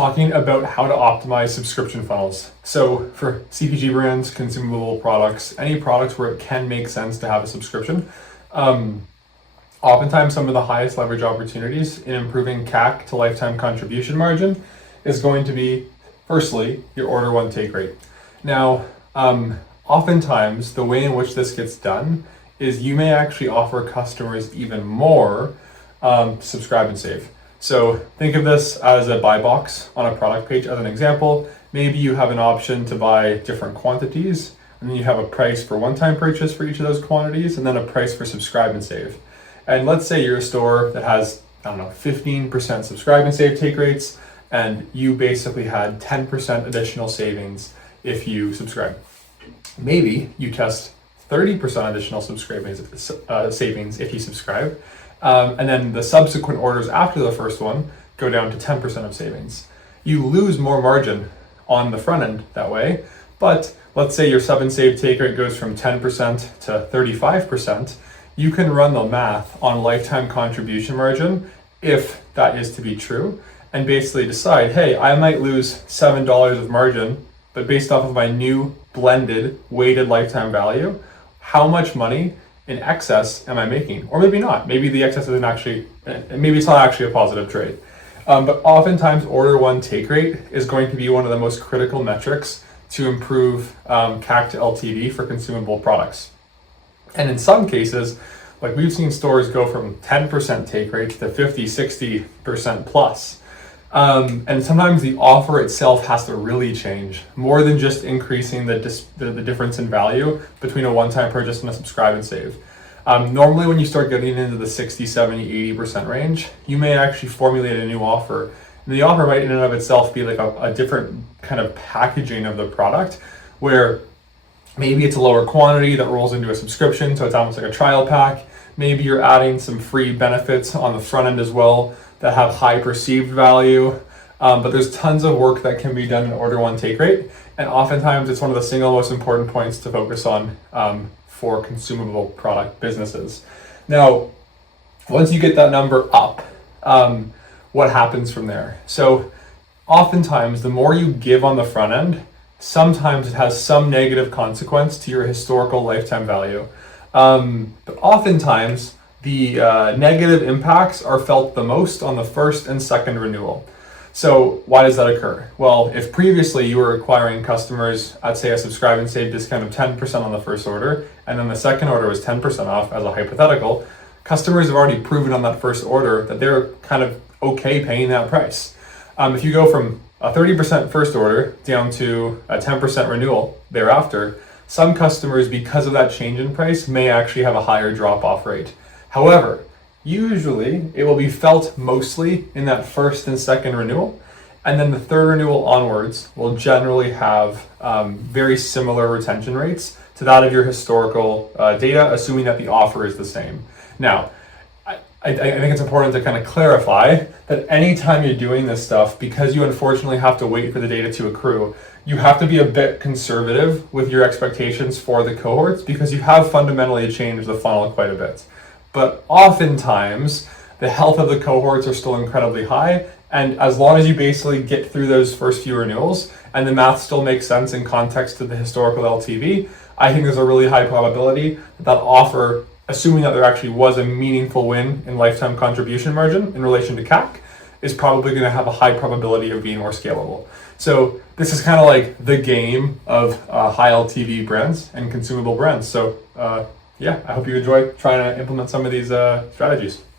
talking about how to optimize subscription funnels. So for CPG brands, consumable products, any products where it can make sense to have a subscription, oftentimes some of the highest leverage opportunities in improving CAC to lifetime contribution margin is going to be, firstly, your order one take rate. Now, oftentimes the way in which this gets done is you may actually offer customers even more subscribe and save. So think of this as a buy box on a product page as an example. Maybe you have an option to buy different quantities, and then you have a price for one-time purchase for each of those quantities, and then a price for subscribe and save. And let's say you're a store that has, 15% subscribe and save take rates, and you basically had 10% additional savings if you subscribe. Maybe you test 30% additional savings if you subscribe. And then the subsequent orders after the first one go down to 10% of savings. You lose more margin on the front end that way, but let's say your sub and save take rate goes from 10% to 35%. You can run the math on lifetime contribution margin if that is to be true, and basically decide, hey, I might lose $7 of margin, but based off of my new blended weighted lifetime value, how much money in excess am I making? Or maybe not. Maybe the excess isn't actually, maybe it's not actually a positive trade. But oftentimes order one take rate is going to be one of the most critical metrics to improve CAC to LTV for consumable products. And in some cases, like we've seen stores go from 10% take rates to 50, 60% plus. And sometimes the offer itself has to really change more than just increasing the difference in value between a one-time purchase and a subscribe and save. Normally when you start getting into the 60, 70, 80% range, you may actually formulate a new offer. And the offer might in and of itself be like a different kind of packaging of the product, where maybe it's a lower quantity that rolls into a subscription, so it's almost like a trial pack. Maybe you're adding some free benefits on the front end as well that have high perceived value, but there's tons of work that can be done in order one take rate, and oftentimes it's one of the single most important points to focus on for consumable product businesses. Now, once you get that number up, what happens from there? So oftentimes the more you give on the front end, sometimes it has some negative consequence to your historical lifetime value. But oftentimes the negative impacts are felt the most on the first and second renewal. So why does that occur? Well, if previously you were acquiring customers at, say, a subscribe and save discount of 10% on the first order, and then the second order was 10% off as a hypothetical, customers have already proven on that first order that they're kind of okay paying that price. If you go from a 30% first order down to a 10% renewal thereafter, some customers, because of that change in price, may actually have a higher drop-off rate. However, usually it will be felt mostly in that first and second renewal, and then the third renewal onwards will generally have very similar retention rates to that of your historical data, assuming that the offer is the same. Now, I think it's important to kind of clarify that anytime you're doing this stuff, because you unfortunately have to wait for the data to accrue, you have to be a bit conservative with your expectations for the cohorts, because you have fundamentally changed the funnel quite a bit. But oftentimes, the health of the cohorts are still incredibly high, and as long as you basically get through those first few renewals, and the math still makes sense in context to the historical LTV, I think there's a really high probability that that offer, assuming that there actually was a meaningful win in lifetime contribution margin in relation to CAC, is probably going to have a high probability of being more scalable. So this is kind of like the game of high LTV brands and consumable brands. So yeah, I hope you enjoy trying to implement some of these strategies.